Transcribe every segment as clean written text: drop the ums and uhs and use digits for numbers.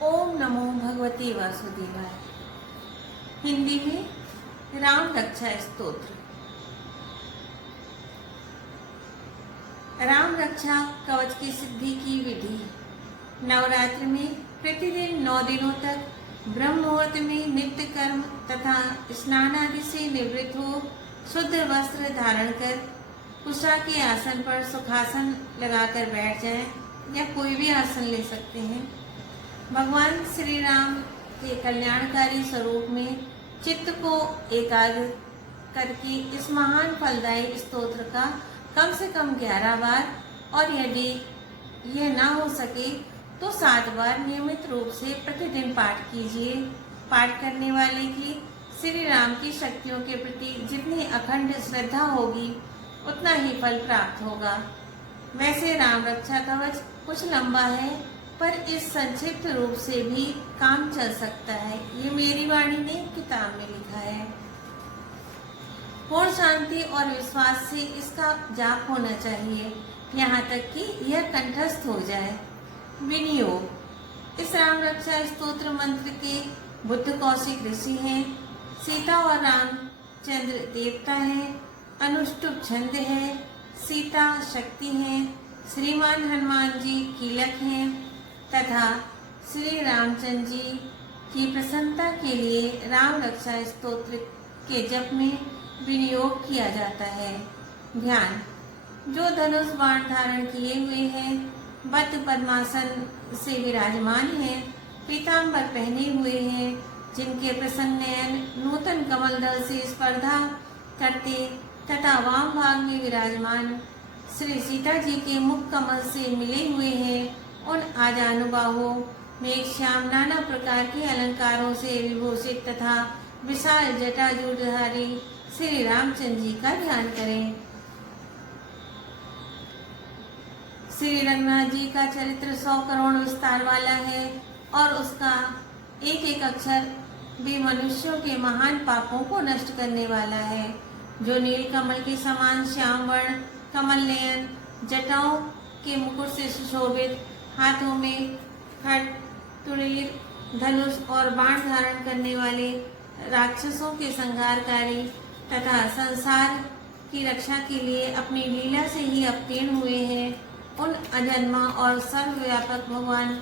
ओम नमो भगवते वासुदेवाय। हिंदी में राम रक्षा स्तोत्र। राम रक्षा कवच की सिद्धि की विधि। नवरात्र में प्रतिदिन 9 दिनों तक ब्रह्म मुहूर्त में नित्य कर्म तथा स्नान आदि से निवृत्त हो शुद्ध वस्त्र धारण कर कुशा के आसन पर सुखासन लगाकर बैठ जाएं या कोई भी आसन ले सकते हैं। भगवान श्री राम के कल्याणकारी स्वरूप में चित्त को एकाग्र करके इस महान फलदायी स्तोत्र का कम से कम 11 बार और यदि यह ना हो सके तो 7 बार नियमित रूप से प्रतिदिन पाठ कीजिए। पाठ करने वाले की श्री राम की शक्तियों के प्रति जितनी अखंड श्रद्धा होगी उतना ही फल प्राप्त होगा। वैसे राम रक्षा कवच कुछ लंबा है पर इस संक्षिप्त रूप से भी काम चल सकता है। ये मेरी वाणी ने किताब में लिखा है। पूर्ण शांति और विश्वास से इसका जाप होना चाहिए, यहाँ तक कि यह कंठस्थ हो जाए। विनियोग। इस राम रक्षा स्तोत्र मंत्र के बुद्ध कौशिक ऋषि हैं, सीता और रामचंद्र देवता हैं, अनुष्टुप छंद है, सीता शक्ति है, श्रीमान हनुमान जी कीलक हैं तथा श्री रामचंद्र जी की प्रसन्नता के लिए राम रक्षा स्तोत्र के जप में विनियोग किया जाता है। ध्यान। जो धनुष बाण धारण किए हुए हैं, बद्ध पद्मासन से विराजमान हैं, पीताम्बर पहने हुए हैं, जिनके प्रसन्न नयन नूतन कमल दल से स्पर्धा करते तथा वाम भाग में विराजमान श्री सीता जी के मुख कमल से मिले हुए हैं, उन आजानुबाहुओं में श्याम नाना प्रकार के अलंकारों से विभूषित तथा विशाल जटाजूटधारी श्री रामचंद्र जी का ध्यान करें। श्री रघुनाथ जी का चरित्र 100 करोड़ विस्तार वाला है और उसका एक एक अक्षर भी मनुष्यों के महान पापों को नष्ट करने वाला है। जो नील कमल के समान श्याम वर्ण, कमल नयन, जटाओं के मुकुट से सुशोभित, हाथों में खड्ग, तुरीर, धनुष और बाण धारण करने वाले, राक्षसों के संहारकारी तथा संसार की रक्षा के लिए अपनी लीला से ही अवतीर्ण हुए हैं, उन अजन्मा और सर्वव्यापक भगवान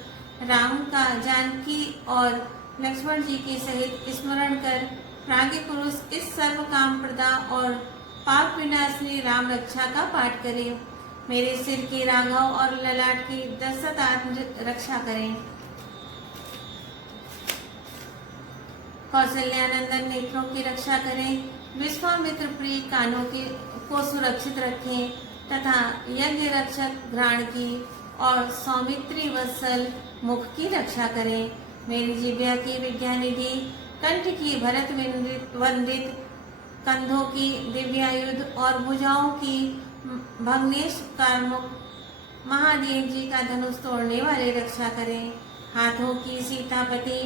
राम का जानकी और लक्ष्मण जी के सहित स्मरण कर प्राज्ञ पुरुष इस सर्व काम प्रदा और पाप विनाशनी राम रक्षा का पाठ करें। मेरे सिर के राघव और ललाट की 10 आत्म रक्षा करें। कौशल्यानंदन नेत्रों की रक्षा करें। विश्वामित्र प्रिय कानों को सुरक्षित रखें तथा यज्ञ रक्षक घ्राण की और सौमित्री वत्सल मुख की रक्षा करें। मेरी जिह्वा की विद्यानिधि, कंठ की भरत वंदित, कंधों की दिव्यायुध और भुजाओं की भग्नेश कारमुख महादेव जी का धनुष तोड़ने वाले रक्षा करें। हाथों की सीतापति,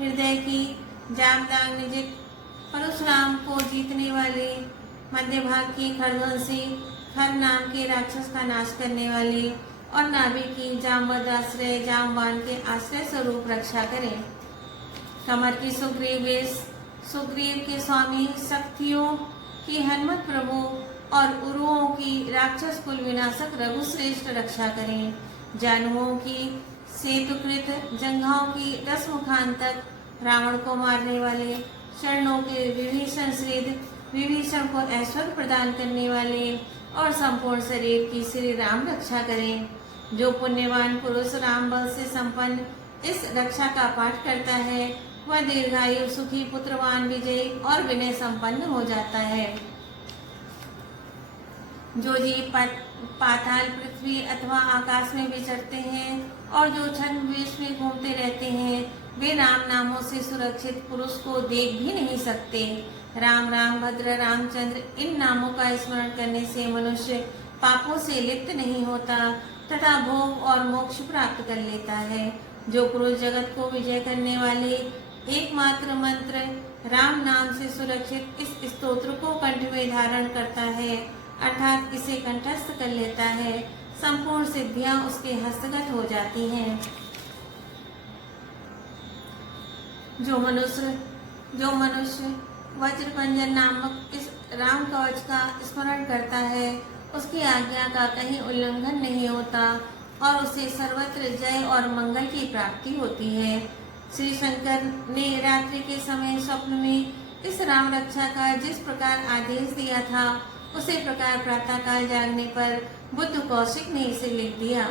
हृदय की जामदाग निजित, परशुराम को जीतने वाले, मध्य भाग की खरध्वंसी, खर नाम के राक्षस का नाश करने वाले और नाभि की जामवदाश्रय जामवान के आश्रय स्वरूप रक्षा करें। कमर की सुग्रीव वेश, सुग्रीव के स्वामी, शक्तियों की हनुमत प्रभु और उरुओं की राक्षस कुल विनाशक रघुश्रेष्ठ रक्षा करें। जानुओं की सेतुकृत, जंघाओं की 10 मुखांतक, रावण को मारने वाले, शरणों के विभीषण श्रीद, विभीषण को ऐश्वर्य प्रदान करने वाले और संपूर्ण शरीर की श्री राम रक्षा करें। जो पुण्यवान पुरुष राम बल से संपन्न इस रक्षा का पाठ करता है वह दीर्घायु, सुखी, पुत्रवान, विजयी और विनय संपन्न हो जाता है। जो जीव पाताल, पृथ्वी अथवा आकाश में विचरते हैं और जो छद्मवेश में घूमते रहते हैं, वे राम नामों से सुरक्षित पुरुष को देख भी नहीं सकते। राम, राम भद्र, रामचंद्र इन नामों का स्मरण करने से मनुष्य पापों से लिप्त नहीं होता तथा भोग और मोक्ष प्राप्त कर लेता है। जो पुरुष जगत को विजय करने वाले एकमात्र मंत्र राम नाम से सुरक्षित इस स्तोत्र को कंठ में धारण करता है, अर्थात इसे कंठस्थ कर लेता है, संपूर्ण सिद्धियां उसके हस्तगत हो जाती हैं। जो मनुष्य वज्रपंजन नामक इस राम कवच का स्मरण करता है, उसकी आज्ञा का कहीं उल्लंघन नहीं होता और उसे सर्वत्र जय और मंगल की प्राप्ति होती है। श्री शंकर ने रात्रि के समय स्वप्न में इस राम रक्षा का जिस प्रकार आदेश दिया था, उसी प्रकार प्रातःकाल जागने पर बुद्ध कौशिक ने इसे लिख दिया।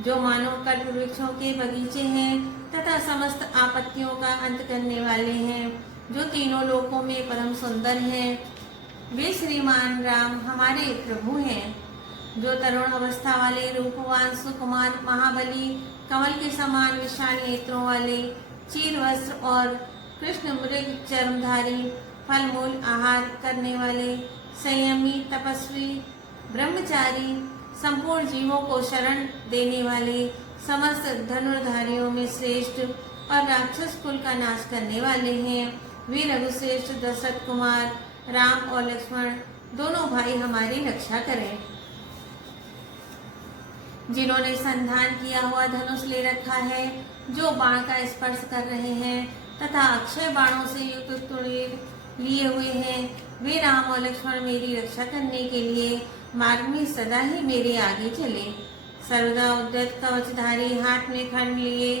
जो मानो कल्प वृक्षों के बगीचे हैं तथा समस्त आपत्तियों का अंत करने वाले हैं, जो तीनों लोकों में परम सुंदर हैं, वे श्रीमान राम हमारे प्रभु हैं। जो तरुण अवस्था वाले, रूपवान, सुकुमार, महाबली, कमल के समान विशाल नेत्रों वाले, चीर वस्त्र और कृष्ण मृग चर्मधारी, फल मूल आहार करने वाले, संयमी, तपस्वी, ब्रह्मचारी, संपूर्ण जीवों को शरण देने वाले, समस्त धनुर्धारियों में श्रेष्ठ और राक्षस कुल का नाश करने वाले हैं, वे रघुश्रेष्ठ दशरथ कुमार राम और लक्ष्मण दोनों भाई हमारी रक्षा करें। जिन्होंने संधान किया हुआ धनुष ले रखा है, जो बाण का स्पर्श कर रहे हैं तथा अक्षय बाणों से युक्त तुणीर लिए हुए हैं, वे राम और लक्ष्मण मेरी रक्षा करने के लिए मार्ग में सदा ही मेरे आगे चले। सर्वदा उद्यत कवचधारी, हाथ में खड्ग लिए,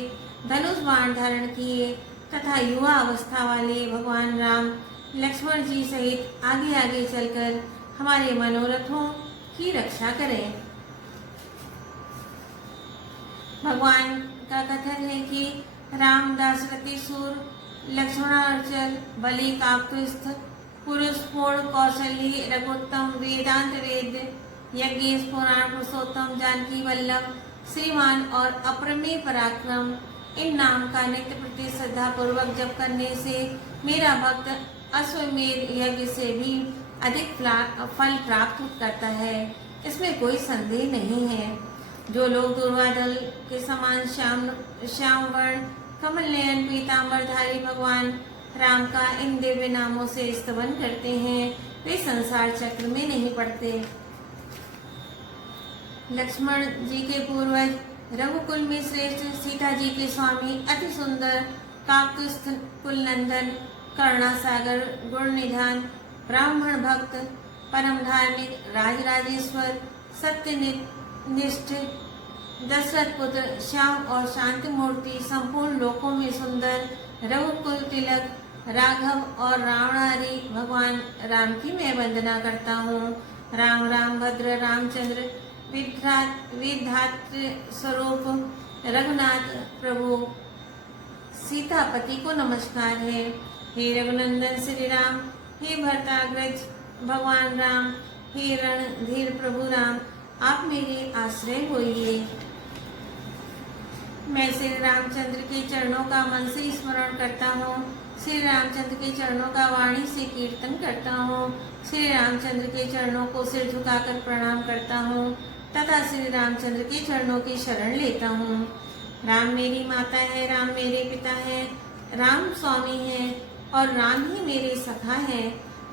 धनुष बाण धारण किए तथा युवा अवस्था वाले भगवान राम लक्ष्मण जी सहित आगे आगे चलकर हमारे मनोरथों की रक्षा करें। भगवान का कथन है कि राम दाशरथी सूर, लक्ष्मणार्चल, बलि काकुत्स्थ, पुरुष पूर्ण, कौशल्य, रघुत्तम, वेदांत वेद, यज्ञेश पुराण पुरुषोत्तम, जानकी वल्लभ, श्रीमान और अपरमेय पराक्रम, इन नाम का नित्य प्रति श्रद्धा पूर्वक जप करने से मेरा भक्त अश्वमेध यज्ञ से भी अधिक फल प्राप्त करता है, इसमें कोई संदेह नहीं है। जो लोग दुर्वादल के समान श्याम वर्ण, कमल नयन, पीतांबरधारी भगवान राम का इन दिव्य नामों से स्तवन करते हैं, वे संसार चक्र में नहीं पड़ते। लक्ष्मण जी के पूर्वज, रघुकुल में श्रेष्ठ, सीता जी के स्वामी, अति सुंदर, काकुत्स्थ कुल नंदन, करुणासागर, गुण निधान, ब्राह्मण भक्त, परम धार्मिक, राजराजेश्वर, सत्यनिष्ठ, दशरथ पुत्र, श्याम और शांति मूर्ति, संपूर्ण लोकों में सुंदर, रघुकुल तिलक, राघव और रावणारी भगवान राम की मैं वंदना करता हूँ। राम राम भद्र रामचंद्र विधात्र स्वरूप रघुनाथ प्रभु सीतापति को नमस्कार है। हे रघुनंदन श्री राम, हे भरताग्रज भगवान राम, हे रणधीर प्रभु राम, आप मेरे आश्रय होइए। मैं श्री रामचंद्र के चरणों का मन से स्मरण करता हूँ, श्री रामचंद्र के चरणों का वाणी से कीर्तन करता हूँ, श्री रामचंद्र के चरणों को सिर झुकाकर प्रणाम करता हूँ तथा श्री रामचंद्र के चरणों की शरण लेता हूँ। राम मेरी माता है, राम मेरे पिता है, राम स्वामी है और राम ही मेरे सखा है।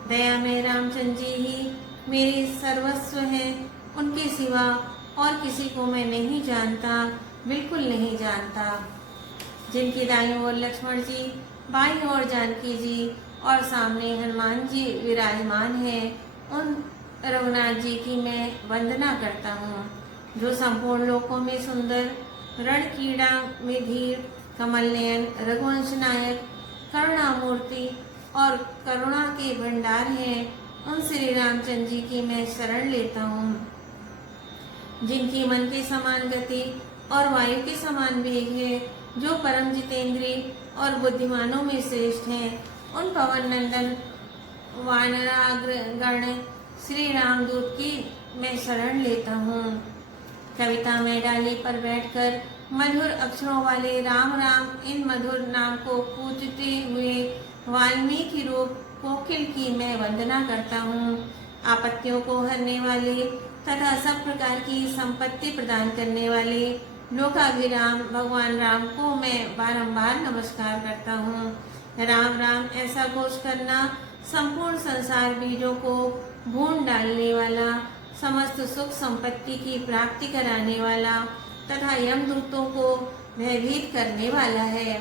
दया में रामचंद्र जी ही मेरे सर्वस्व है, उनके सिवा और किसी को मैं नहीं जानता, बिल्कुल नहीं जानता। जिनकी दाईं ओर लक्ष्मण जी, बाईं ओर जानकी जी और सामने हनुमान जी विराजमान हैं, उन रघुनाथ जी की मैं वंदना करता हूँ। जो संपूर्ण लोकों में सुंदर, रणकीड़ा में धीर, कमल नयन, रघुवंश नायक, करुणामूर्ति और करुणा के भंडार हैं, उन श्री रामचंद्र जी की मैं शरण लेता हूँ। जिनकी मन के समान गति और वायु के समान वेग है, जो परम जितेंद्री और बुद्धिमानों में श्रेष्ठ हैं, उन पवन नंदन वानराग्रगण श्री रामदूत की मैं शरण लेता हूँ। कविता में डाली पर बैठकर मधुर अक्षरों वाले राम राम इन मधुर नाम को पूजते हुए वाल्मीकि रूप कोकिल की मैं वंदना करता हूँ। आपत्तियों को हरने वाले तथा सब प्रकार की संपत्ति प्रदान करने वाले लोकाभिराम भगवान राम को मैं बारंबार नमस्कार करता हूँ। राम राम ऐसा घोष करना संपूर्ण संसार बीजों को भून डालने वाला, समस्त सुख संपत्ति की प्राप्ति कराने वाला तथा यमदूतों को भयभीत करने वाला है।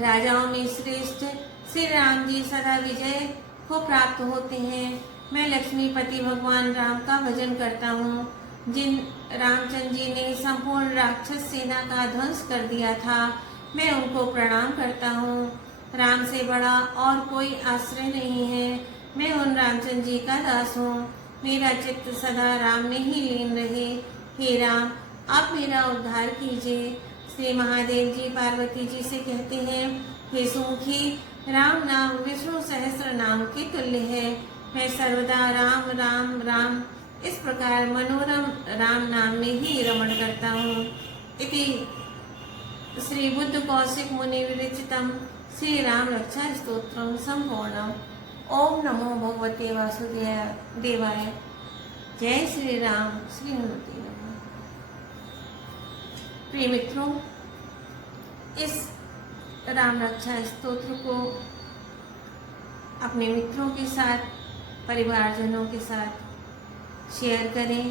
राजाओं में श्रेष्ठ श्री राम जी सदा विजय को प्राप्त होते हैं। मैं लक्ष्मीपति भगवान राम का भजन करता हूँ, जिन रामचंद्र जी ने संपूर्ण राक्षस सेना का ध्वंस कर दिया था। मैं उनको प्रणाम करता हूँ। राम से बड़ा और कोई आश्रय नहीं है। मैं उन रामचंद्र जी का दास हूँ। मेरा चित्त सदा राम में ही लीन रहे। हे राम, आप मेरा उद्धार कीजिए। श्री महादेव जी पार्वती जी से कहते हैं, हे सुमुखी, राम नाम विष्णु सहस्त्र नाम के तुल्य है। मैं सर्वदा राम राम राम इस प्रकार मनोरम राम नाम में ही रमण करता हूँ। इति श्री बुद्ध कौशिक मुनि विरचितम श्री राम रक्षा स्तोत्रम संपूर्णम। ओम नमो भगवते वासुदेवाय। जय श्री राम। श्री हनुमते नमः। प्रिय मित्रों, इस राम रक्षा स्तोत्र को अपने मित्रों के साथ, परिवारजनों के साथ शेयर करें,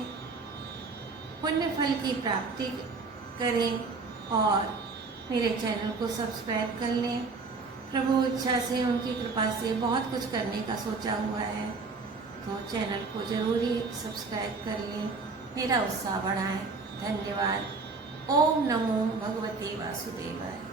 पुण्य फल की प्राप्ति करें और मेरे चैनल को सब्सक्राइब कर लें। प्रभु इच्छा से, उनकी कृपा से बहुत कुछ करने का सोचा हुआ है, तो चैनल को जरूर ही सब्सक्राइब कर लें, मेरा उत्साह बढ़ाएं। धन्यवाद। ओम नमो भगवते वासुदेवाय।